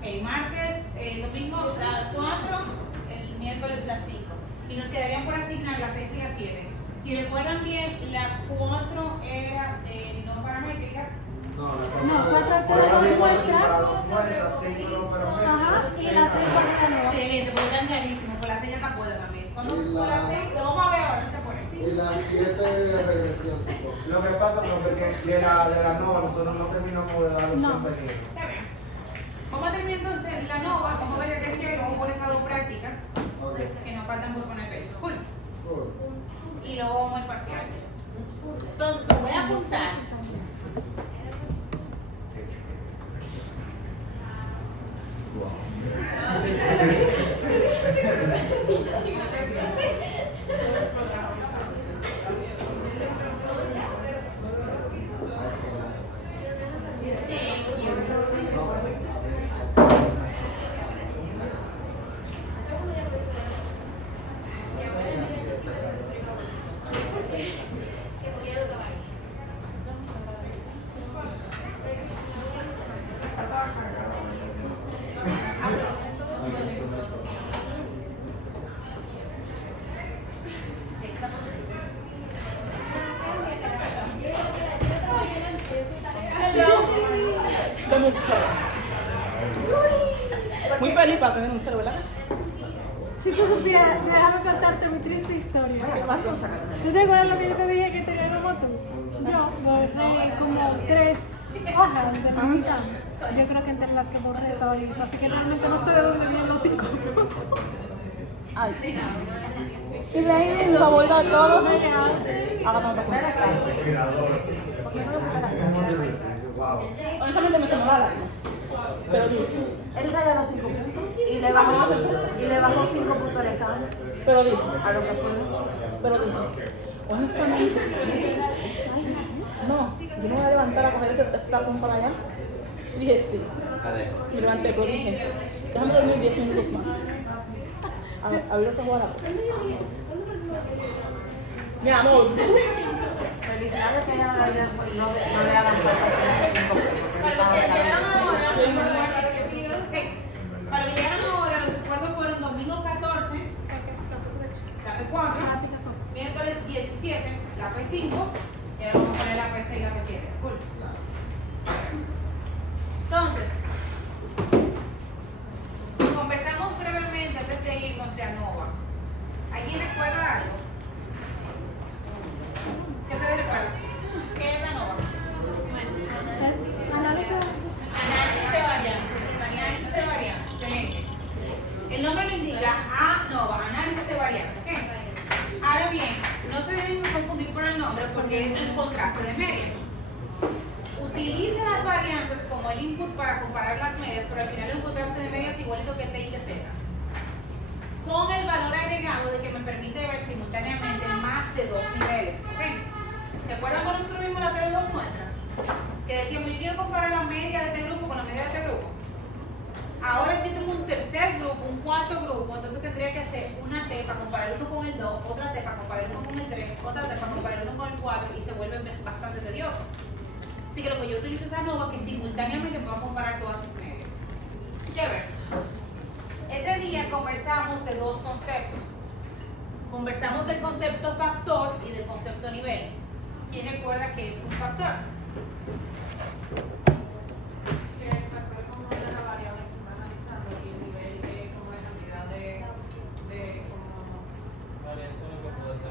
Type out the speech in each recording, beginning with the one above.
Ok, martes, domingo las 4, el miércoles las 5. Y nos quedarían por asignar las 6 y las 7. Si recuerdan bien, la 4 era no paramétricas. No, 4 son muestras. Ajá, y las 6 para la Excelente, porque están clarísimos. Por las 6 ya está pueda también. Cuando por las 6, lo vamos a ver ahora, no se pone. Y las 7 de regresión, chicos. Lo que pasa es que de la NOVA nosotros no terminamos de dar los contenidos. Está bien. Vamos a terminar entonces la NOVA, vamos a ver el regresión y vamos a poner esas dos prácticas. Que nos faltan por poner fecha. Cool. Y luego vamos al parcial. Entonces, lo voy a apuntar. Muy feliz para tener un cero, ¿verdad? Si tú supieras, déjame contarte mi triste historia. ¿Qué pasó? ¿Tú te acuerdas lo que yo te dije que tenía como tú? Yo borré como 3 hojas de la mitad. Yo creo que entre las que borré stories, así que realmente no sé de dónde vienen los 5. Ay. Y de ahí los voy a dar todos. Haga tanta cosa. Honestamente me sonó la pero di. Él regaló 5 puntos y le bajó 5 puntos al examen. Pero di. A lo que fue. Pero di. Honestamente. No, yo me voy a levantar a coger ese tapón para allá. Dije sí. Me levanté, pero dije, déjame dormir 10 minutos más. A ver otra jugada. Mi amor. Felicidades que ella no le hagan falta. Para los que llegaron ahora, para los que llegaron ahora, los recuerdos fueron domingo 14, la P4, miércoles 17, la P5, y ahora vamos a poner la P6 y la P7. Cool. Entonces, conversamos brevemente antes de irnos de ANOVA. ¿Alguien recuerda algo? ¿Qué te recuerda? ¿Qué es ANOVA? Análisis de varianza. Análisis de varianza. Excelente. El nombre lo indica ANOVA, análisis de varianza. ¿Okay? Ahora bien, no se deben confundir por el nombre porque es un contraste de medios. Utilice las varianzas como el input para comparar las medias, pero al final un contraste de medias igualito que T y que Z. Con el valor agregado de que me permite ver simultáneamente más de 2 niveles. ¿Okay? ¿Se acuerdan cuando nosotros vimos la T de 2 muestras? Que decíamos, yo quiero comparar la media de este grupo con la media de este grupo. Ahora si tengo un tercer grupo, un cuarto grupo, entonces tendría que hacer una T para comparar uno con el 2, otra T para comparar uno con el 3, otra T para comparar uno con el 4 y se vuelve bastante tedioso. Así que lo que yo utilizo es ANOVA que simultáneamente puedo comparar todas sus medias. Chévere. Ese día conversamos de 2 conceptos. Conversamos del concepto factor y del concepto nivel. ¿Quién recuerda qué es un factor? Que el factor es como una variable que se está analizando y el nivel es como la cantidad de como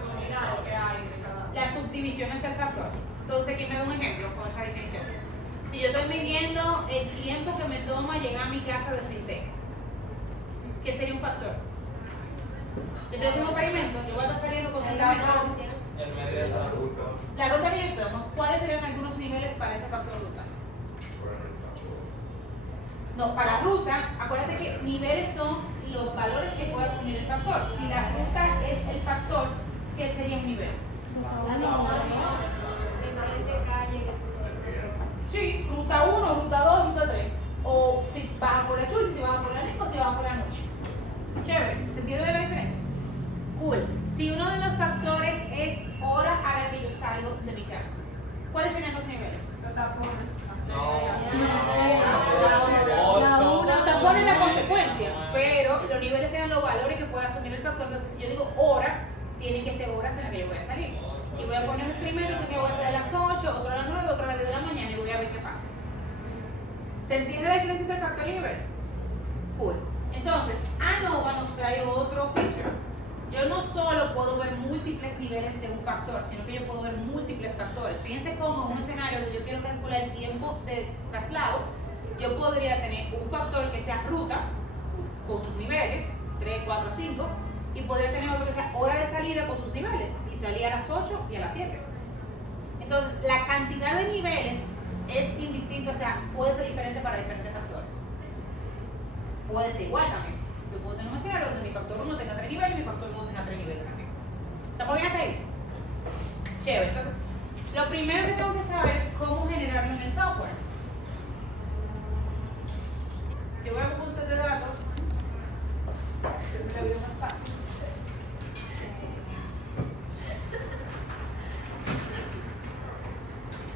nominal que hay de cada. Las subdivisiones del factor. Entonces, ¿quién me da un ejemplo con esa definición? Si yo estoy midiendo el tiempo que me toma llegar a mi casa de Cinte, ¿qué sería un factor? Yo estoy haciendo un parimento, yo voy a estar saliendo con un parimento. El medio de la ruta. La ruta que yo tomo, ¿cuáles serían algunos niveles para ese factor ruta? No, para ruta, acuérdate que niveles son los valores que puede asumir el factor. Si la ruta es el factor, ¿qué sería un nivel? Sí, ruta 1, ruta 2, ruta 3. O si bajan por la Chuli, si bajan por la Nisco, si bajan por la Núñez. Chévere, ¿sentido de la diferencia? Cool. Si uno de los factores es hora a la que yo salgo de mi casa, ¿cuáles serían los niveles? Los tapones. No. Los tapones si yo digo hora, tienen que ser horas en las que yo voy a salir. Y voy a poner un experimento que voy a hacer a las 8, otro a las 9, otro a las 10 de la mañana y voy a ver qué pasa. ¿Se entiende la diferencia entre factor y nivel? Cool. Entonces, ANOVA nos trae otro feature. Yo no solo puedo ver múltiples niveles de un factor, sino que yo puedo ver múltiples factores. Fíjense cómo en un escenario donde yo quiero calcular el tiempo de traslado, yo podría tener un factor que sea ruta, con sus niveles, 3, 4, 5, y podría tener otro que sea hora de salida con sus niveles, y salía a las 8 y a las 7. Entonces, la cantidad de niveles es indistinta, o sea, puede ser diferente para diferentes factores. Puede ser igual también. Yo puedo tener un escenario donde mi factor 1 tenga 3 niveles y mi factor 2 tenga 3 niveles también. ¿Estamos bien hasta ahí? Chévere. Entonces, lo primero que tengo que saber es cómo generarlo en el software. Yo voy a poner un set de datos. Siempre la vida más fácil.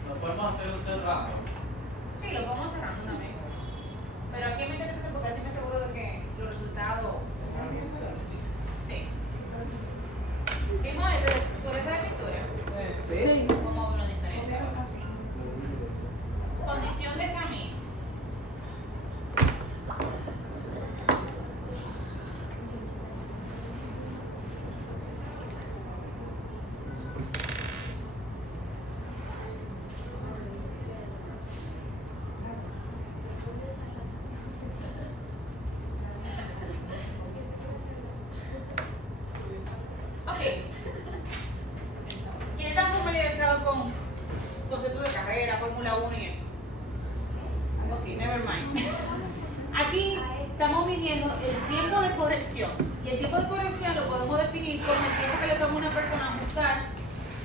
¿Lo podemos hacer un set random? Sí, lo podemos hacer random también. Pero aquí me interesa porque así me aseguro de que los resultados. Sí. ¿Vimos ese? ¿Dureza de victorias? Sí. Como uno diferente. Condición de camino. Ok. ¿Quién está familiarizado con conceptos de carrera, Fórmula 1 y eso? Ok, never mind. Aquí estamos midiendo el tiempo de corrección. Y el tiempo de corrección lo podemos definir como el tiempo que le toma a una persona a ajustar,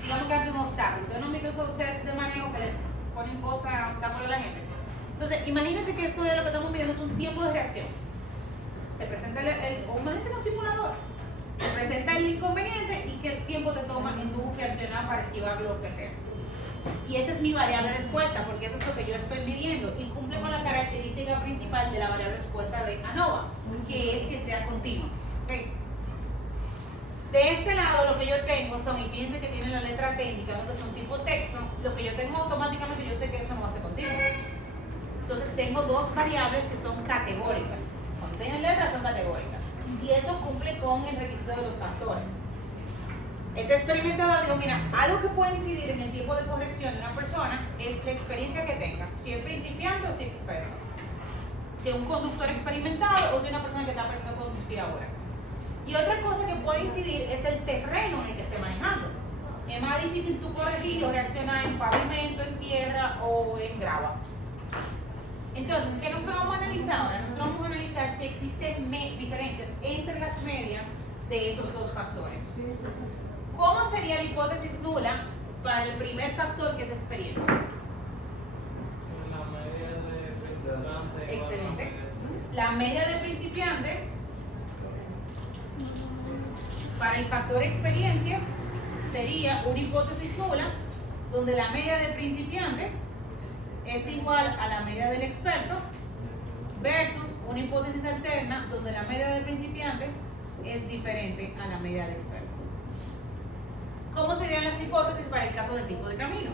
digamos que ante un obstáculo. Ustedes no han visto esos test de manejo que le ponen cosas, obstáculos a la gente. Entonces, imagínense que esto de lo que estamos midiendo es un tiempo de reacción. Se presenta o imagínense un simulador. Se presenta el inconveniente y qué tiempo te toma en tu reaccionar para esquivar lo que sea. Y esa es mi variable respuesta, porque eso es lo que yo estoy midiendo y cumple con la característica principal de la variable respuesta de ANOVA, que es que sea continua. ¿Okay? De este lado lo que yo tengo son, y fíjense que tiene la letra técnica, entonces son tipo texto, lo que yo tengo automáticamente yo sé que eso no va a ser continuo. Entonces tengo dos variables que son categóricas. Cuando tienen letras son categóricas. Y eso cumple con el requisito de los factores. Este experimentador digo, mira, algo que puede incidir en el tiempo de corrección de una persona es la experiencia que tenga, si es principiante o si es experto, si es un conductor experimentado o si es una persona que está aprendiendo a conducir ahora. Y otra cosa que puede incidir es el terreno en el que esté manejando. Es más difícil tú corregir o reaccionar en pavimento, en tierra o en grava. Entonces, ¿qué nosotros vamos a analizar ahora? Nosotros vamos a analizar si existen diferencias entre las medias de esos dos factores. ¿Cómo sería la hipótesis nula para el primer factor que es experiencia? La media de principiante. Excelente. La media de principiante para el factor experiencia sería una hipótesis nula donde la media de principiante es igual a la media del experto versus una hipótesis alterna donde la media del principiante es diferente a la media del experto. ¿Cómo serían las hipótesis para el caso del tipo de camino?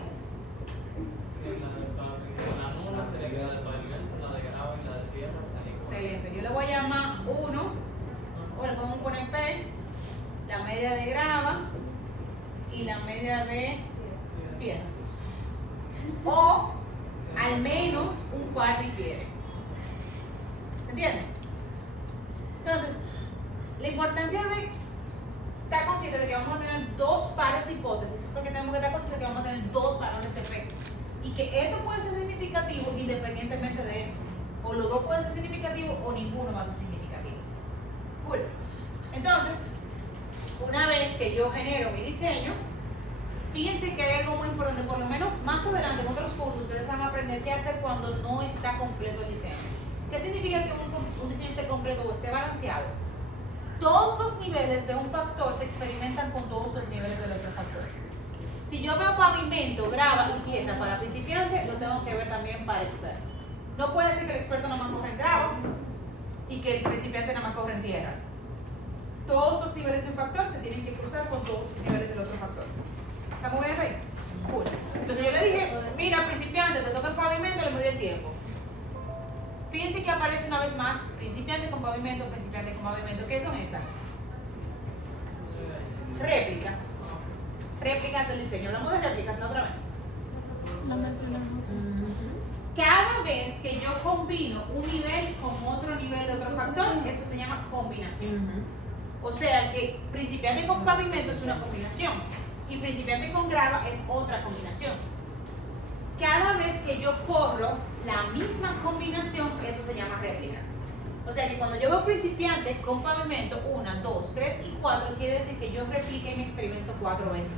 La nula sería la del pavimento, la de grava y la de tierra sería igual. Excelente. Yo le voy a llamar 1, o le podemos poner P, la media de grava y la media de tierra. O al menos un par difiere. ¿Se entiende? Entonces, la importancia de estar consciente de que vamos a tener dos pares de hipótesis es porque tenemos que estar conscientes de que vamos a tener dos valores de P. Y que esto puede ser significativo independientemente de esto. O los dos pueden ser significativos o ninguno va a ser significativo. Cool. Entonces, una vez que yo genero mi diseño, fíjense que hay algo muy importante, por lo menos más adelante en otros cursos ustedes van a aprender qué hacer cuando no está completo el diseño. ¿Qué significa que un diseño esté completo o esté balanceado? Todos los niveles de un factor se experimentan con todos los niveles del otro factor. Si yo veo pavimento, grava y tierra para principiante, lo tengo que ver también para experto. No puede ser que el experto nada más corra en grava y que el principiante nada más corra en tierra. todos los niveles de un factor se tienen que cruzar con todos los niveles del otro factor. ¿Estamos bien ahí? Cool. Entonces yo le dije, mira, principiante, te toca el pavimento, le medí el tiempo. Fíjense que aparece una vez más, principiante con pavimento, principiante con pavimento. ¿Qué son esas? Réplicas. Réplicas del diseño. Hablamos de réplicas la otra vez. No mencionamos. Cada vez que yo combino un nivel con otro nivel de otro factor, eso se llama combinación. O sea que principiante con pavimento es una combinación y principiante con grava es otra combinación. Cada vez que yo corro la misma combinación, eso se llama réplica. O sea que cuando yo veo principiante con pavimento, 1, 2, 3 y 4, quiere decir que yo repliqué mi experimento 4 veces.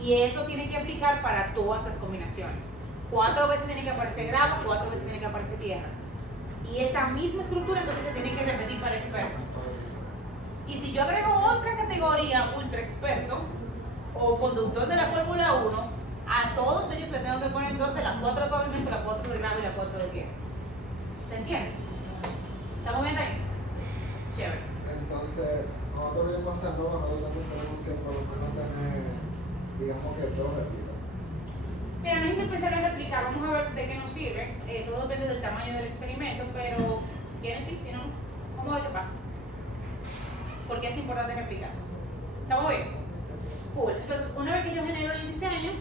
Y eso tiene que aplicar para todas las combinaciones. 4 veces tiene que aparecer grava, 4 veces tiene que aparecer tierra. Y esa misma estructura entonces se tiene que repetir para expertos. Y si yo agrego otra categoría, ultra experto o conductor de la Fórmula 1, a todos ellos le tengo que poner entonces las 4 de pavimento, las 4 de grava y las 4 de tierra. ¿Se entiende? ¿Estamos bien ahí? Chévere. Entonces, nosotros bien pasando, nosotros también tenemos que por lo menos tener, digamos que dos réplicas. Mira, no es indispensable replicar, vamos a ver de qué nos sirve. Todo depende del tamaño del experimento, pero si quieren sí, si no, vamos a ver qué pasa. Porque es importante replicar. ¿Estamos bien? Cool. Entonces, una vez que yo genero el diseño,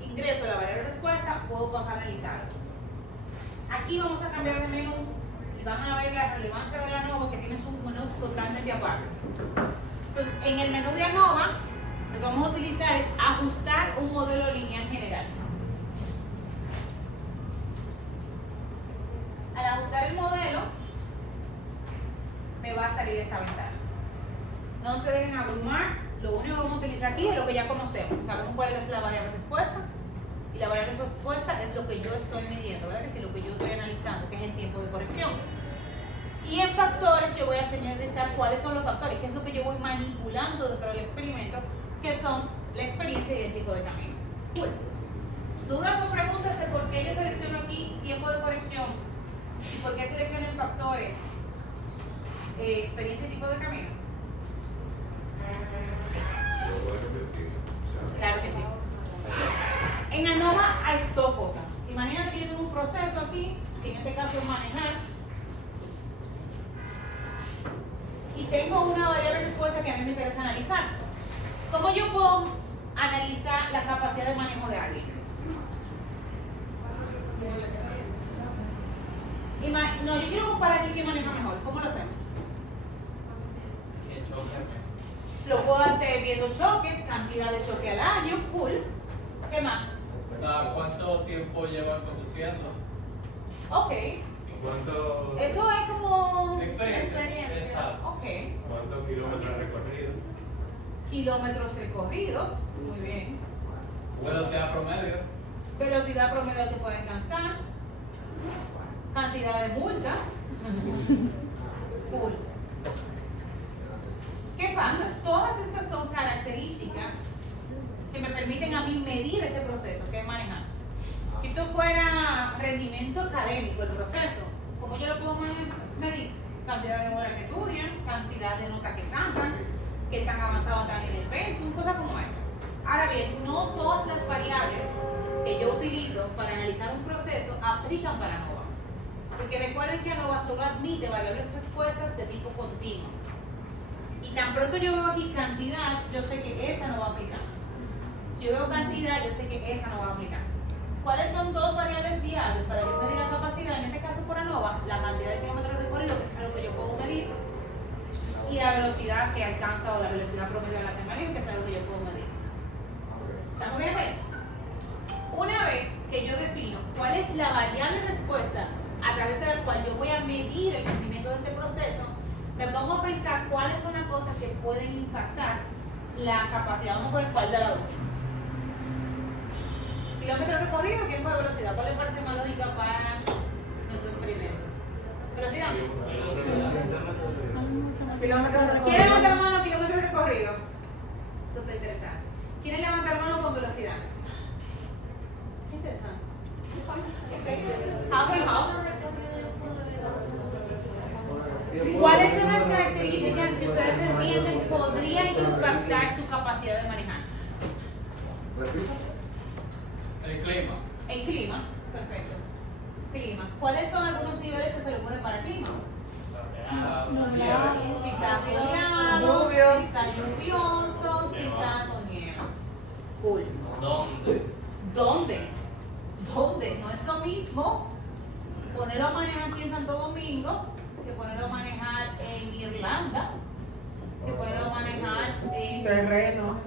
ingreso la variable respuesta, puedo pasar a analizar. Aquí vamos a cambiar de menú y van a ver la relevancia de la ANOVA que tiene su menú totalmente aparte. Entonces, en el menú de ANOVA, lo que vamos a utilizar es ajustar un modelo lineal general. Al ajustar el modelo, me va a salir esta ventana. No se dejen abrumar, lo único que vamos a utilizar aquí es lo que ya conocemos. Sabemos cuál es la variable respuesta y la variable respuesta es lo que yo estoy midiendo, ¿verdad? Es decir, lo que yo estoy analizando, que es el tiempo de corrección. Y en factores yo voy a señalizar cuáles son los factores, que es lo que yo voy manipulando dentro del experimento, que son la experiencia y el tipo de camino. Cool. ¿Dudas o preguntas de por qué yo selecciono aquí tiempo de corrección y por qué selecciono en factores experiencia y tipo de camino? Claro que sí. En ANOVA hay dos cosas. Imagínate que yo tengo un proceso aquí, que en este caso es manejar, y tengo una variable respuesta que a mí me interesa analizar. ¿Cómo yo puedo analizar la capacidad de manejo de alguien? No, yo quiero comparar aquí quién maneja mejor. ¿Cómo lo hacemos? Lo puedo hacer viendo choques, cantidad de choque al año, cool. ¿Qué más? ¿Cuánto tiempo llevan conduciendo? Ok. ¿Cuánto, Eso es como Experiencia. Exacto. Ok. ¿Cuántos kilómetros recorridos? Kilómetros recorridos, muy bien. Velocidad promedio. Velocidad promedio que puede alcanzar. Cantidad de multas. Cool. ¿Qué pasa? Todas estas son características que me permiten a mí medir ese proceso que es manejar. Si esto fuera rendimiento académico, el proceso, ¿cómo yo lo puedo medir? Cantidad de horas que estudian, cantidad de notas que sacan, qué tan avanzado están en el pensum, cosas como esa. Ahora bien, no todas las variables que yo utilizo para analizar un proceso aplican para ANOVA. Porque recuerden que ANOVA solo admite variables respuestas de tipo continuo. Y tan pronto yo veo aquí cantidad, yo sé que esa no va a aplicar. Si yo veo cantidad, yo sé que esa no va a aplicar. ¿Cuáles son dos variables viables para yo medir la capacidad? En este caso por ANOVA, la cantidad de kilómetros recorridos, que es algo que yo puedo medir, y la velocidad que alcanza o la velocidad promedio a la que manejo, que es algo que yo puedo medir. ¿Estamos bien ahí? Una vez que yo defino cuál es la variable respuesta a través de la cual yo voy a medir el rendimiento de ese proceso, me pongo a pensar cuáles son las cosas que pueden impactar la capacidad. Vamos a ver cuál de las dos. Kilómetros recorridos, tiempo de velocidad. ¿Cuál les parece más lógica para nuestro experimento? Velocidad. ¿Quién levanta la mano kilómetros recorridos? Esto está interesante. ¿Quién levanta la mano con velocidad? Qué interesante. How? ¿Cuáles son las características características que ustedes entienden podrían impactar su capacidad de manejar. Repito. El clima. El clima, perfecto. Clima. ¿Cuáles son algunos niveles que se le ponen para clima? Si está soleado, si está lluvioso, si está con nieve. Cool. ¿Dónde? No es lo mismo ponerlo a manejar aquí en Santo Domingo que ponerlo a manejar en Irlanda, que ponerlo a manejar en Terreno.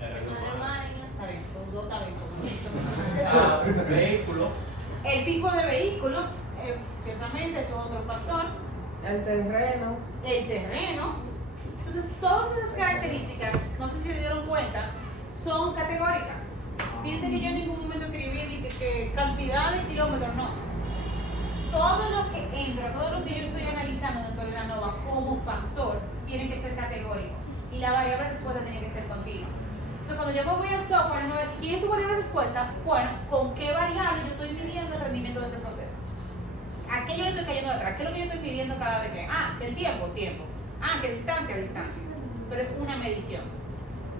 Alemania. Está bien, los dos está bien. Vehículo. El tipo de vehículo, ciertamente, eso es otro factor. El terreno. El terreno. Entonces, todas esas características, no sé si se dieron cuenta, son categóricas. Piensen que yo en ningún momento escribí que cantidad de kilómetros, no. Todo lo que entra, todo lo que yo estoy analizando dentro de la ANOVA como factor, tiene que ser categórico. Y la variable respuesta tiene que ser continua. Entonces, cuando yo me voy al software, no es ¿quién es tu variable respuesta? Bueno, ¿con qué variable yo estoy midiendo el rendimiento de ese proceso? ¿A qué yo le estoy cayendo atrás? ¿Qué es lo que yo estoy midiendo cada vez que? Que el tiempo. Que distancia. Pero es una medición.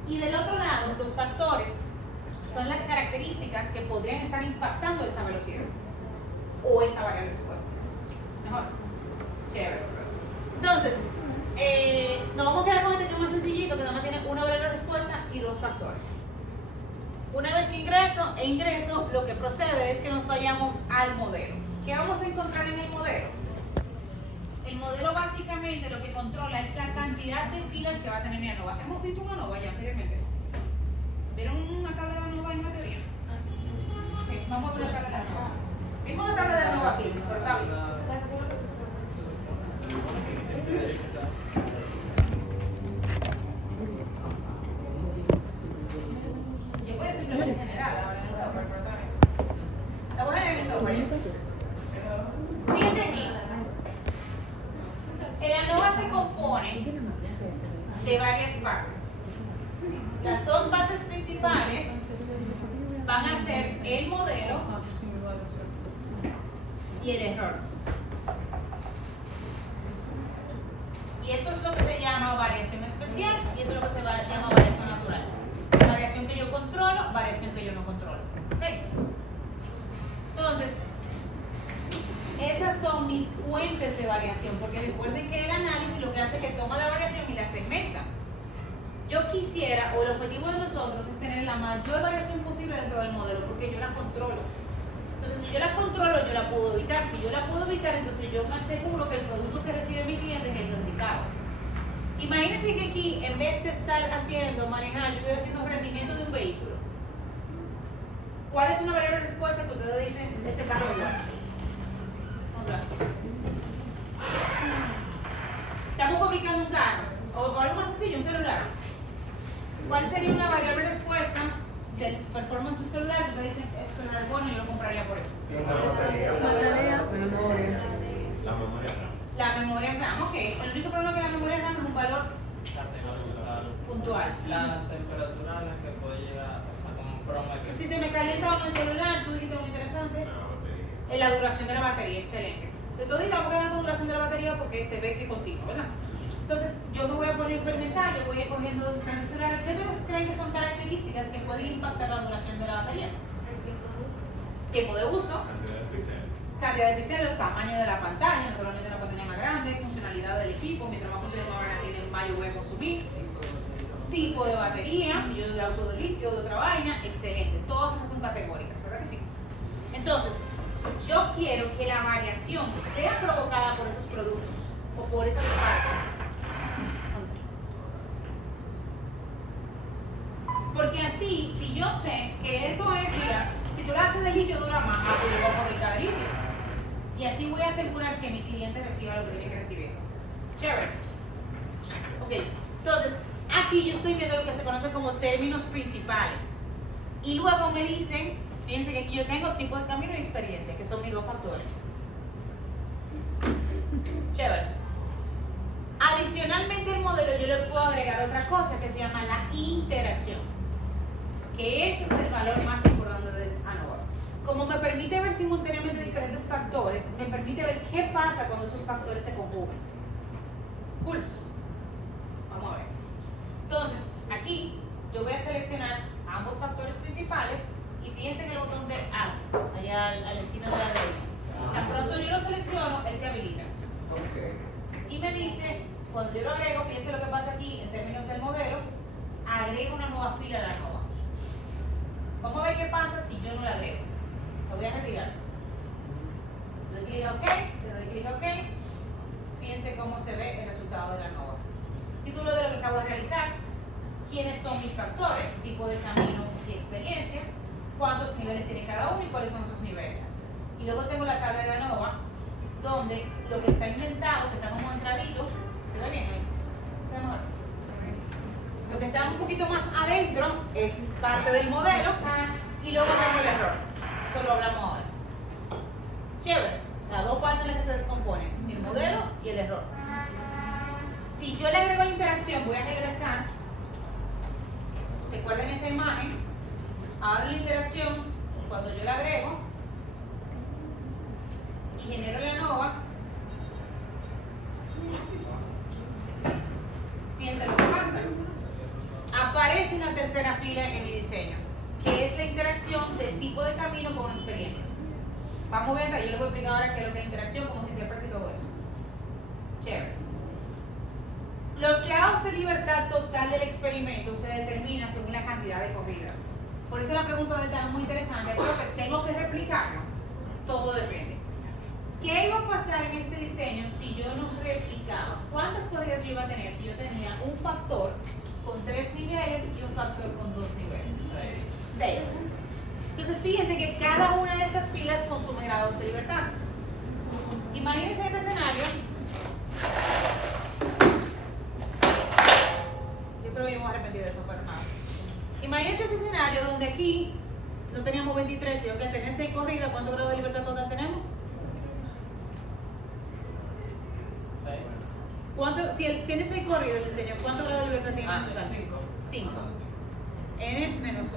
Y del otro lado, los factores son las características que podrían estar impactando esa velocidad o esa variable respuesta. Mejor. Chévere. Entonces, nos vamos a quedar con este tema sencillito que nada más tiene una variable respuesta y dos factores. Una vez que ingreso, lo que procede es que nos vayamos al modelo. ¿Qué vamos a encontrar en el modelo? El modelo básicamente lo que controla es la cantidad de filas que va a tener mi ANOVA. Hemos visto una ANOVA ya anteriormente. ¿Vieron una tabla de ANOVA en la teoría? Okay, vamos a ver la tabla de ANOVA. Vimos una tabla de ANOVA aquí, por tabla. Yo voy a simplemente general ahora en el software, pero también. La voy a generar en el software. Fíjense aquí. El ANOVA se compone de varias partes. Las dos partes principales van a ser el modelo y el error. Y esto es lo que se llama variación especial y esto es lo que se llama variación natural. Variación que yo controlo, variación que yo no controlo. ¿Okay? Entonces, esas son mis fuentes de variación, porque recuerden que el análisis lo que hace es que toma la variación y la segmenta. Yo quisiera, o el objetivo de nosotros es tener la mayor variación posible dentro del modelo, porque yo la controlo. Entonces, si yo la controlo, yo la puedo evitar. Si yo la puedo evitar, entonces yo me aseguro que el producto que recibe mi cliente es el indicado. Imagínense que aquí, en vez de estar manejar, yo estoy haciendo rendimiento de un vehículo. ¿Cuál es una variable de respuesta que ustedes dicen, ese carro es igual? Estamos fabricando un carro, o algo más sencillo, un celular. ¿Cuál sería una variable de respuesta del performance de un celular? Ustedes dicen, este celular es bueno y yo lo compraría por eso. La memoria RAM. La memoria RAM, ok. El único problema es que la memoria RAM es un valor puntual. La temperatura a la que puede llegar, o sea, como un promedio. Si se me calienta uno el celular, tú dijiste muy interesante. La duración de la batería, excelente. De todo vamos a quedar con duración de la batería porque se ve que es continuo, ¿verdad? Entonces, yo me voy a poner a experimentar, yo voy a ir cogiendo diferentes celulares. ¿Qué ustedes creen que son características que pueden impactar la duración de la batería? Tiempo de uso, cantidad de píxeles, tamaño de la pantalla, naturalmente una pantalla más grande, funcionalidad del equipo, mientras más posible más grande tiene, más yo voy a consumir. Tipo de batería, si yo uso de litio o de otra vaina, excelente. Todas esas son categóricas, ¿verdad que sí? Entonces, yo quiero que la variación sea provocada por esos productos o por esas partes. Porque así, si yo sé que esto es, mira, si tú lo haces de litio dura más, pues yo voy a fabricar de litio. Y así voy a asegurar que mi cliente reciba lo que tiene que recibir. Chévere. Ok, entonces, aquí yo estoy viendo lo que se conoce como términos principales. Y luego me dicen, fíjense que aquí yo tengo tipo de camino y experiencia, que son mis dos factores. Chévere. Adicionalmente al modelo yo le puedo agregar otra cosa que se llama la interacción. Que ese es el valor más importante del ANOVA. Como me permite ver simultáneamente diferentes factores, me permite ver qué pasa cuando esos factores se conjugan. Cool. Vamos a ver. Entonces, aquí yo voy a seleccionar ambos factores principales y fíjense en el botón de Add, allá a la esquina de la derecha. Tan pronto yo lo selecciono, él se habilita. Y me dice, cuando yo lo agrego, fíjense lo que pasa aquí en términos del modelo, agrego una nueva fila a la NOVA. Vamos a ver qué pasa si yo no la agrego. La voy a retirar. Le doy clic a OK, le doy clic a OK. Fíjense cómo se ve el resultado de la NOVA. Título de lo que acabo de realizar, quiénes son mis factores, tipo de camino y experiencia, cuántos niveles tiene cada uno y cuáles son sus niveles. Y luego tengo la tabla de la NOVA, donde lo que está inventado, que está como entradito, ¿se ve bien ahí? ¿Se ve mejor? Lo que está un poquito más adentro es parte del modelo y luego tengo el error. Esto lo hablamos ahora. Chévere, las dos partes en las que se descomponen, el modelo y el error. Si yo le agrego la interacción, voy a regresar. Recuerden esa imagen. Abro la interacción cuando yo la agrego y genero la NOVA. Fíjense lo que pasa. Aparece una tercera fila en mi diseño, que es la interacción del tipo de camino con experiencia. Vamos a ver, yo les voy a explicar ahora qué es lo que es la interacción, cómo se interpreta y todo eso. Chévere. Los grados de libertad total del experimento se determinan según la cantidad de corridas. Por eso la pregunta de está muy interesante, porque tengo que replicarlo. Todo depende. ¿Qué iba a pasar en este diseño si yo no replicaba? ¿Cuántas corridas yo iba a tener si yo tenía un factor con 3 niveles y un factor con 2 niveles? 6. Entonces fíjense que cada una de estas filas consume grados de libertad. Imagínense este escenario. Yo creo que yo me voy a arrepentir de eso, pero nada. Imagínate ese escenario donde aquí no teníamos 23, sino que tenés 6 corridas. ¿Cuántos grados de libertad total tenemos? ¿Cuánto, si él tiene 6 corridas el diseño, ¿cuántos grados de libertad tiene en total? 5. N menos 1.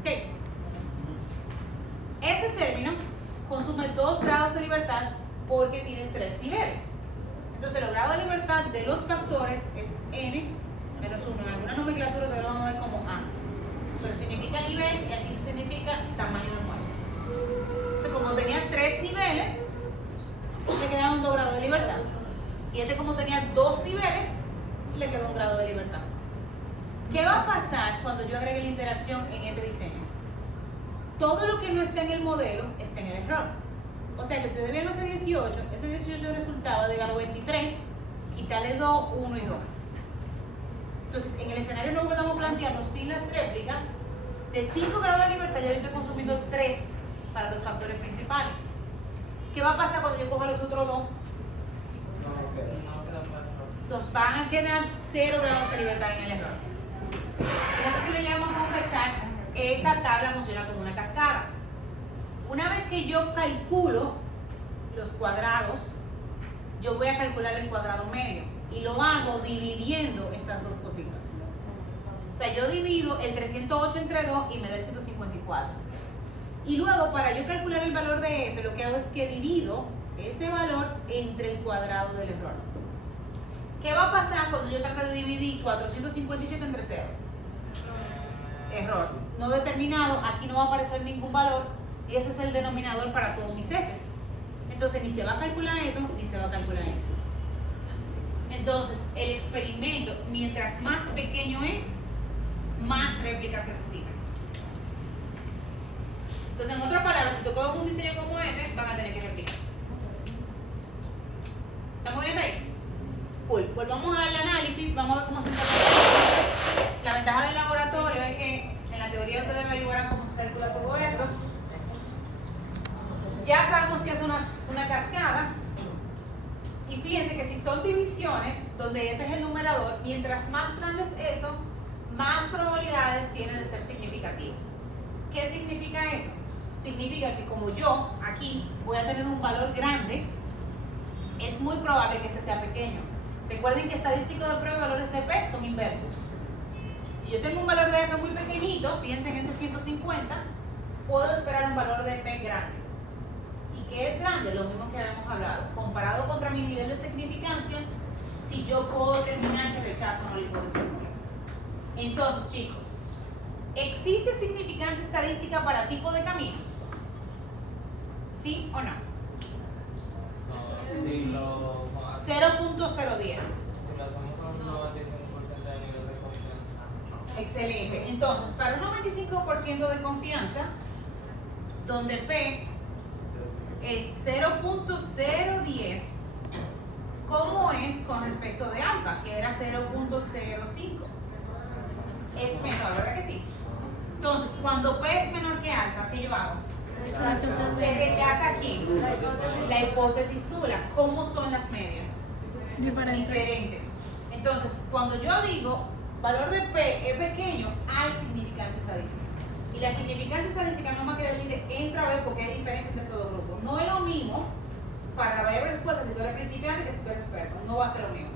Ok. Ese término consume 2 grados de libertad porque tiene 3 niveles. Entonces, el grado de libertad de los factores es N menos 1. En alguna nomenclatura te lo vamos a ver como A. Pero significa nivel y aquí significa tamaño de muestra. Entonces, como tenía 3 niveles, le quedaban 2 grados de libertad. Y este, como tenía 2 niveles, le quedó 1 grado de libertad. ¿Qué va a pasar cuando yo agregue la interacción en este diseño? Todo lo que no está en el modelo está en el error. O sea que si ustedes ven ese 18 resultaba de grado 23, quitarle 2, 1 y 2. Entonces, en el escenario nuevo que estamos planteando, sin las réplicas, de 5 grados de libertad yo estoy consumiendo 3 para los factores principales. ¿Qué va a pasar cuando yo coja los otros 2? Nos van a quedar 0 grados de libertad en el error. Entonces, si lo llegamos a conversar, esta tabla funciona como una cascada. Una vez que yo calculo los cuadrados, yo voy a calcular el cuadrado medio y lo hago dividiendo estas dos cositas. O sea, yo divido el 308 entre 2 y me da el 154. Y luego, para yo calcular el valor de f, lo que hago es que divido ese valor entre el cuadrado del error. ¿Qué va a pasar cuando yo trate de dividir 457 entre 0? Error. No determinado, aquí no va a aparecer ningún valor y ese es el denominador para todos mis f's. Entonces, ni se va a calcular esto, ni se va a calcular esto. Entonces, el experimento, mientras más pequeño es, más réplicas necesitan. Entonces, en otras palabras, si tú coges un diseño como este, van a tener que replicar. ¿Estamos bien ahí? Cool. Volvamos al análisis, vamos a ver cómo se calcula. La ventaja del laboratorio es que en la teoría ustedes averiguarán cómo se calcula todo eso. Ya sabemos que es una cascada. Y fíjense que si son divisiones, donde este es el numerador, mientras más grande es eso, más probabilidades tiene de ser significativo. ¿Qué significa eso? Significa que como yo aquí voy a tener un valor grande, es muy probable que este sea pequeño. Recuerden que estadísticos de prueba y valores de P son inversos. Si yo tengo un valor de F muy pequeñito, piensen en este 150, puedo esperar un valor de P grande. ¿Y qué es grande? Lo mismo que habíamos hablado. Comparado contra mi nivel de significancia, si yo puedo determinar que rechazo o no la hipótesis nula. Entonces, chicos, ¿existe significancia estadística para tipo de camino? ¿Sí o no? Si lo 0.010. hacemos a un 95% de nivel de confianza. Excelente. Entonces, para un 95% de confianza, donde P es 0.010, ¿cómo es con respecto de alfa, que era 0.05? Es menor, ¿verdad que sí? Entonces, cuando P es menor que alfa, ¿qué yo hago? Se rechaza aquí la hipótesis nula. ¿Cómo son las medias? Diferentes. Entonces, cuando yo digo valor de P es pequeño, hay significancia estadística. Y la significancia estadística no más que decir entra a ver porque hay diferencia entre todo grupo. No es lo mismo para la variable de respuesta si tú eres principiante que si tú eres experto. No va a ser lo mismo.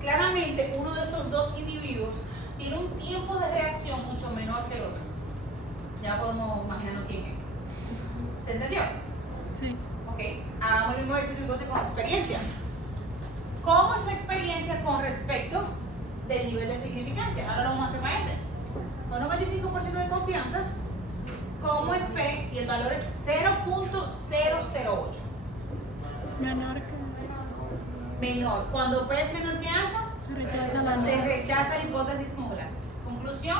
Claramente, uno de estos dos individuos tiene un tiempo de reacción mucho menor que el otro. Ya podemos imaginarnos quién es. ¿Se entendió? Sí. Ok, hagamos el mismo ejercicio entonces con experiencia. ¿Cómo es la experiencia con respecto del nivel de significancia? Ahora lo vamos a hacer para este. Con un 25% de confianza, ¿cómo es P? Y el valor es 0.008. Menor que. Menor. Cuando P es menor que alfa, Se rechaza la se nula. rechaza la hipótesis nula. Conclusión,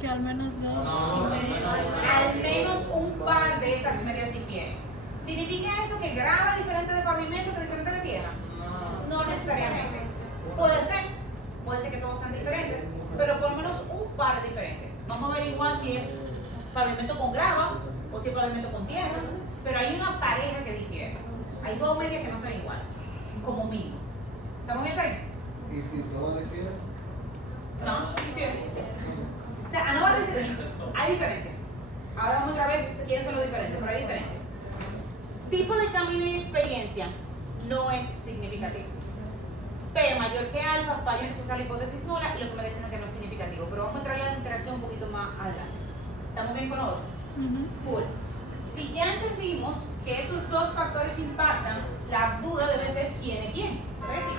Que al menos dos. al menos un par de esas medias difieren. ¿Significa eso que grava diferente de pavimento que diferente de tierra? No necesariamente. Puede ser que todos sean diferentes, pero por lo menos un par diferente. Vamos a averiguar si es pavimento con grava o si es pavimento con tierra, pero hay una pareja que difiere. Hay dos medias que no son iguales, como mínimo. ¿Estamos bien ahí? ¿Y si todo difiere? No, difiere. O sea, no va a decir, hay diferencia. Ahora vamos a ver quiénes son los diferentes, pero hay diferencia. Tipo de camino y experiencia no es significativo. P mayor que alfa, fallo en rechazar la hipótesis nula y lo que me dicen es que no es significativo. Pero vamos a entrar en la interacción un poquito más adelante. ¿Estamos bien con lo otro? Cool. Si ya entendimos que esos dos factores impactan, la duda debe ser quién es quién. ¿Verdad que sí?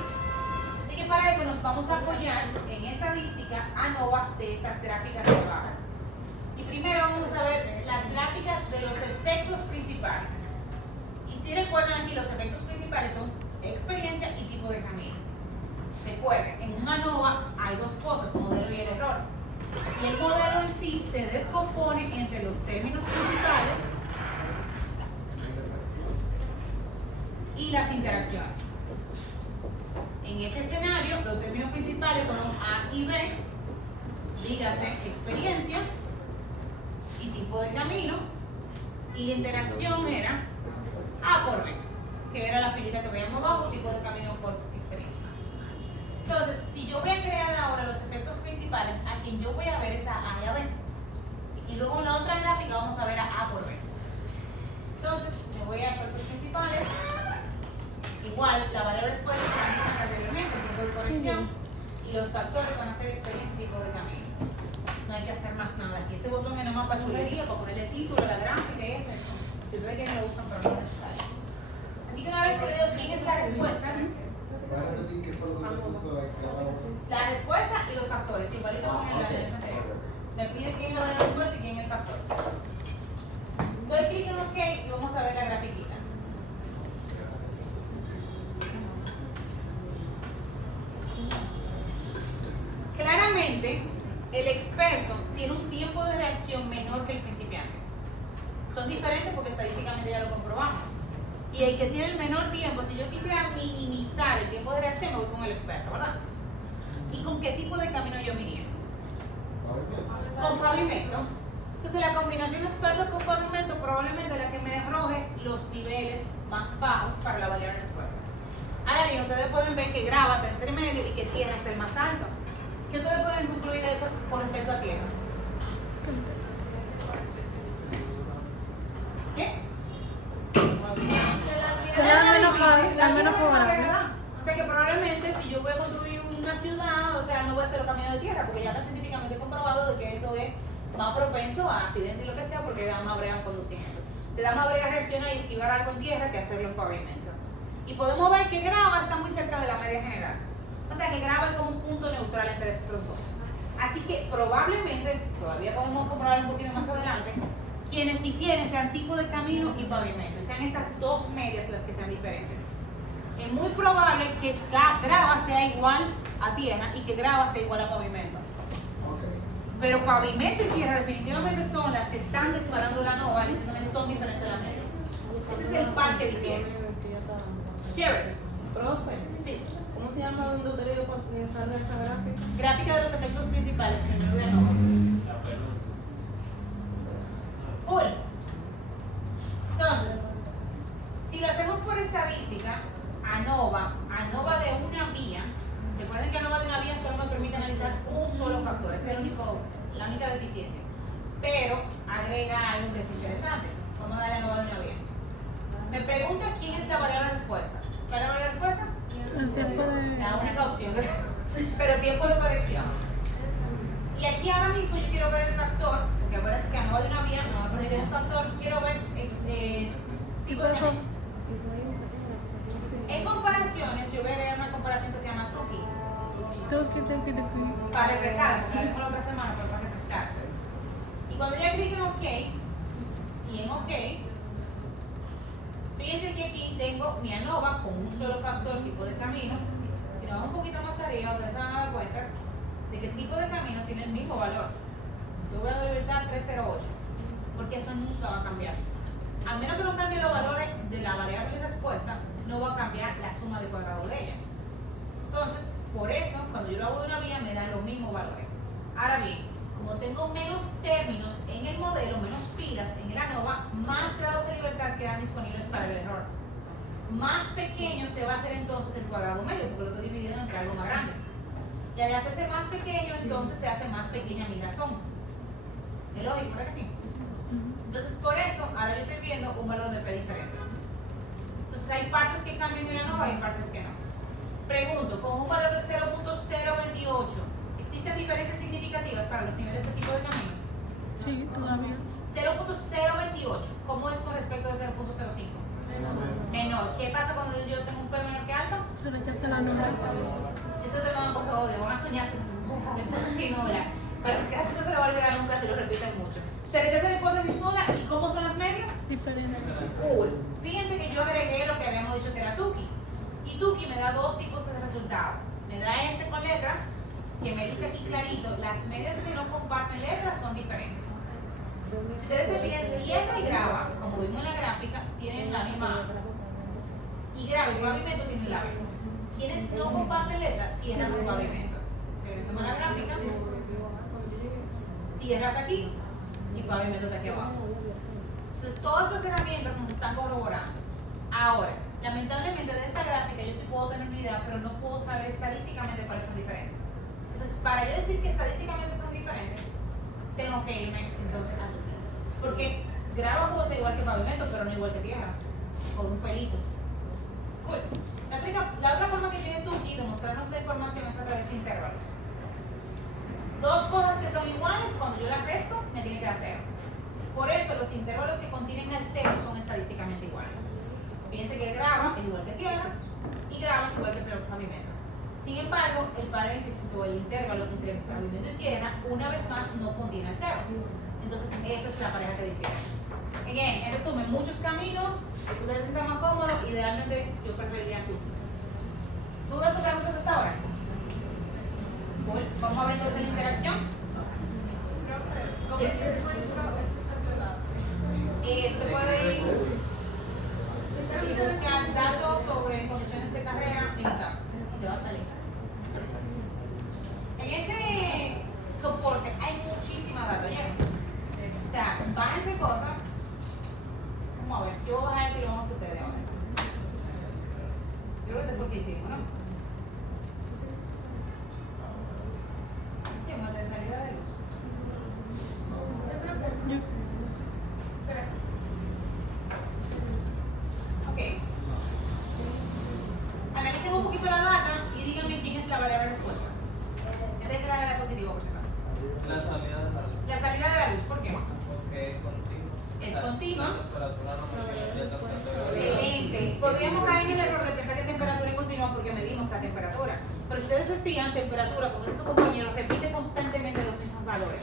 Así que para eso nos vamos a apoyar en estadística ANOVA de estas gráficas de abajo. Y primero vamos a ver las gráficas de los efectos principales. Y si recuerdan aquí, los efectos principales son experiencia y tipo de camino. Recuerden, en una ANOVA hay dos cosas, modelo y el error. Y el modelo en sí se descompone entre los términos principales y las interacciones. En este escenario, los términos principales fueron A y B, dígase experiencia y tipo de camino, y la interacción era A por B, que era la filita que veíamos abajo, tipo de camino por experiencia. Entonces, si yo voy a crear ahora los efectos principales, a quien yo voy a ver es a A y a B. Y luego en la otra gráfica vamos a ver a A por B. Entonces, me voy a efectos principales. Igual, la variable respuesta es la misma que anteriormente, el tiempo de corrección. Y los factores van a ser experiencia y tipo de camino. No hay que hacer más nada aquí. Ese botón es nomás para chulería, para ponerle título, la gráfica y eso. Si ustedes quieren lo usan, pero no es necesario. Así que una vez que veo quién es la respuesta, ¿Vas a repetir qué fue lo que puso ahí? la respuesta y los factores, igualito con el anterior. Me pide quién es la respuesta y quién es el factor. Doy clic en OK y vamos a ver la grafiquita. Claramente, el experto tiene un tiempo de reacción menor que el principiante. Son diferentes porque estadísticamente ya lo comprobamos. Y el que tiene el menor tiempo, si yo quisiera minimizar el tiempo de reacción, me voy con el experto, ¿verdad? ¿Y con qué tipo de camino yo me iría? Con pavimento. Entonces la combinación experto con pavimento probablemente es la que me arroje los niveles más bajos para la variable de respuesta. Ahora bien, ustedes pueden ver que grava está entre medio y que tierra es el más alto. ¿Qué ustedes pueden concluir de eso con respecto a tierra? ¿Qué? La menos poblada. O sea que probablemente si yo voy a construir una ciudad, o sea, no voy a hacer los caminos de tierra, porque ya está científicamente comprobado de que eso es más propenso a accidentes y lo que sea, porque más brea conducir eso. te da más brega reaccionar y esquivar algo en tierra que hacerlo en pavimento. Y podemos ver que grava está muy cerca de la media general. O sea que grava es como un punto neutral entre estos dos. Así que probablemente, todavía podemos comprobar un poquito más adelante, quienes difieren sean tipo de camino y pavimento, y sean esas dos medias las que sean diferentes. Es muy probable que grava sea igual a tierra y que grava sea igual a pavimento. Pero pavimento y tierra definitivamente son las que están disparando la nova y diciéndome son diferentes las medias. Ese es el par que difiere. Chévere. Profe, Sí. ¿cómo se llama donde usted le dio para que salga esa gráfica? Gráfica de los efectos principales en el menú de ANOVA. La pelota. Cool. Entonces, si lo hacemos por estadística, ANOVA de una vía, recuerden que ANOVA de una vía solo me permite analizar un solo factor, esa es la única deficiencia. Pero agrega algo que es interesante. Vamos a darle ANOVA de una vía. Me pregunta quién es la variable de respuesta. ¿Cuál es la variable de respuesta? El tiempo de... La única opción, pero tiempo de corrección. Y aquí ahora mismo yo quiero ver el factor, porque acuérdense que ANOVA de una vía no me permite un factor, quiero ver tipo de camino. En comparaciones, yo voy a agregar una comparación que se llama Tuki, Toque. para refrescar, porque la vimos la otra semana, pero para refrescar. Y cuando yo clic en OK, y en OK, fíjense que aquí tengo mi ANOVA con un solo factor tipo de camino. Si nos vamos un poquito más arriba, ustedes se van a dar cuenta de que el tipo de camino tiene el mismo valor. Yo voy a de libertad 308, porque eso nunca va a cambiar. A menos que no cambie los valores de la variable de respuesta, no va a cambiar la suma de cuadrado de ellas. Entonces, por eso, cuando yo lo hago de una vía, me dan los mismos valores. Ahora bien, como tengo menos términos en el modelo, menos filas en el ANOVA, más grados de libertad quedan disponibles para el error. Más pequeño se va a hacer entonces el cuadrado medio, porque lo estoy dividiendo entre algo más grande. Y al hacerse más pequeño, entonces se hace más pequeña mi razón. ¿Es lógico, verdad que sí? Entonces, por eso, ahora yo estoy viendo un valor de P diferente. Entonces, hay partes que cambian en la ANOVA y hay partes que no. Pregunto, con un valor de 0.028, ¿existen diferencias significativas para los niveles de tipo de camino? Sí, todavía. 0.028, ¿cómo es con respecto de 0.05? Menor. ¿Qué pasa cuando yo tengo un P menor que alfa? Se rechaza la nova. Eso te van a coger odio, van a soñar sin nula. Pero casi no se le va a olvidar nunca si lo repiten mucho. Se rechaza la hipótesis nula, ¿y cómo son las medias? Diferente. Cool. Fíjense que yo agregué lo que habíamos dicho que era Tuki. Y Tuki me da dos tipos de resultados. Me da este con letras, que me dice aquí clarito, las medias que no comparten letras son diferentes. Si ustedes se fijan, tierra y grava, como vimos en la gráfica, tienen la misma. Y grava y pavimento tienen la misma. Quienes no comparten letras, tierra con pavimento. Regresamos a la gráfica. Tierra está aquí y pavimento está aquí abajo. Entonces, todas las herramientas nos están corroborando. Ahora, lamentablemente de esta gráfica yo sí puedo tener una idea, pero no puedo saber estadísticamente cuáles son diferentes. Entonces, para yo decir que estadísticamente son diferentes, tengo que irme entonces a Tuki. Porque grava puede ser igual que pavimento, pero no igual que tierra, con un pelito. Cool. La otra forma que tiene Tuki de mostrarnos la información es a través de intervalos. Dos cosas que son iguales, cuando yo las resto, me tiene que dar cero. Por eso los intervalos que contienen el cero son estadísticamente iguales. Fíjense que grava es igual que tierra y grava es igual que pavimento. Sin embargo, el paréntesis o el intervalo entre pavimento y tierra, una vez más, no contiene el cero. Entonces, esa es la pareja que difiere. Again, en resumen, muchos caminos, que ustedes se sientan más cómodos, idealmente yo preferiría Tuki. ¿Dudas o preguntas hasta ahora? Cool. Vamos a ver entonces la interacción. Yes. Tú puedes ir y buscar datos sobre condiciones de carrera militar y te va a salir. En ese soporte hay muchísima data, ¿oyeron? O sea, bájense cosas. Vamos a ver, yo voy a bajar el que lo vamos a ustedes ahora. Yo creo que es porque hicimos, ¿no? Hicimos de salida de luz. Ok. Analicen un poquito la data y díganme quién es la variable respuesta. Esta es la de la positiva, por si acaso. La salida de la luz. La salida de la luz, ¿por qué? Porque es continuo. Es continua. continua. Temperatura no me ciertas categorías. Excelente. Podríamos caer en el error de pensar que temperatura es continua porque medimos la temperatura. Pero si ustedes se fijan, temperatura, como dice su compañero, repite constantemente los mismos valores.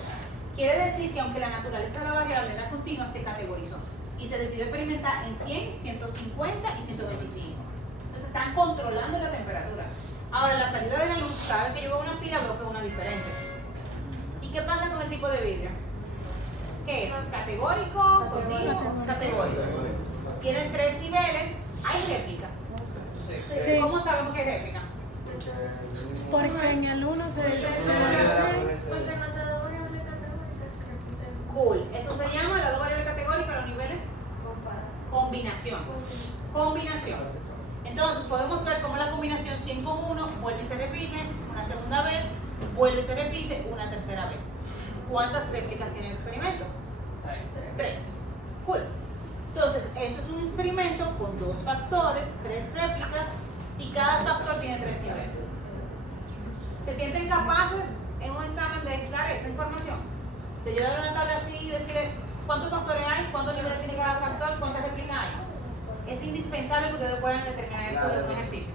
Quiere decir que aunque la naturaleza de la variable era continua, se categorizó. Y se decidió experimentar en 100, 150 y 125. Entonces están controlando la temperatura. Ahora, la salida de la luz, cada vez que yo veo una fila, veo que es una diferente. ¿Y qué pasa con el tipo de vidrio? ¿Qué es? ¿Categórico? ¿Continuo? Categórico. Tienen 3 niveles. ¿Hay réplicas? Sí. ¿Cómo sabemos que hay réplica? Porque en el 1 se Porque en otra dos variables categóricas se repiten. Cool. Eso se llama la dos variables categóricas, los niveles. Combinación. Combinación. Entonces podemos ver cómo la combinación 100 con 1 vuelve y se repite una segunda vez, vuelve y se repite una tercera vez. ¿Cuántas réplicas tiene el experimento? 3. Cool. Entonces, esto es un experimento con 2 factores, 3 réplicas y cada factor tiene 3 niveles. ¿Se sienten capaces en un examen de aislar esa información? De yo dar una tabla así y decirle cuántos factores hay, cuántos niveles tiene cada factor, cuántas réplicas hay. Es indispensable que ustedes puedan determinar eso de un ejercicio.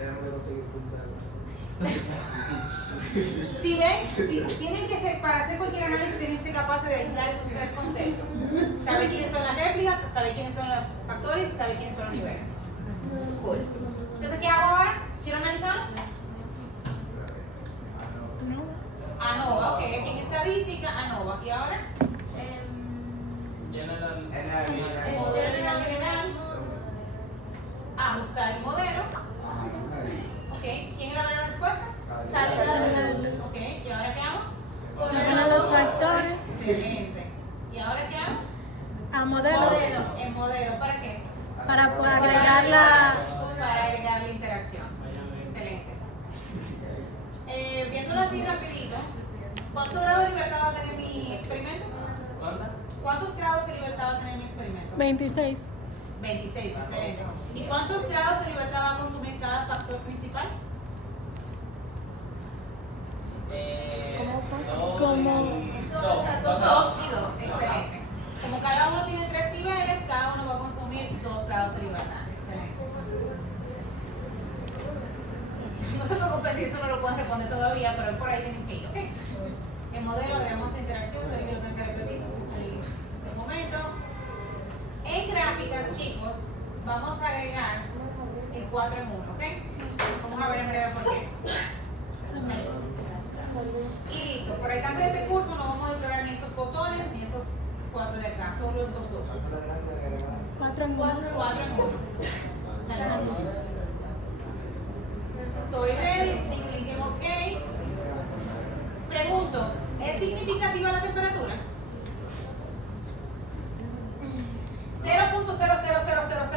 Si ven, si tienen que ser, para hacer cualquier análisis tienen que ser capaces de aislar esos 3 conceptos. Saber quiénes son las réplicas, saber quiénes son los factores, saber quiénes son los niveles. Cool. Entonces, ¿qué hago ahora? ¿Quiero analizar? ANOVA, ok. Aquí en estadística, ANOVA. ¿Y ahora? General. El modelo lineal general. Ajustar el modelo. Ok. ¿Quién es la buena respuesta? Ok. ¿Y ahora qué hago? poner los factores Excelente. ¿Y ahora qué hago? a modelo El modelo, ¿para qué? para agregar la... Para agregar la interacción. Excelente. Viéndolo así rapidito, ¿cuántos grados de libertad va a tener mi experimento? ¿Cuántas? ¿Cuántos grados de libertad va a tener mi experimento? 26. 26, excelente. ¿Y cuántos grados de libertad va a consumir cada factor principal? Como 2 y 2, excelente. Como cada uno tiene 3 niveles, cada uno va a consumir 2 grados de libertad. Excelente. No se preocupen si eso no lo pueden responder todavía, pero por ahí tienen que ir, ¿ok? El modelo, agregamos la interacción, se ve que lo tengo que repetir. Un momento. En gráficas, chicos, vamos a agregar el 4 en 1, ¿ok? Vamos a ver en breve por qué. Y listo, por alcance de este curso no vamos a explorar ni estos botones ni estos 4 de acá, solo estos 2. 4 en 1. 4 en 1.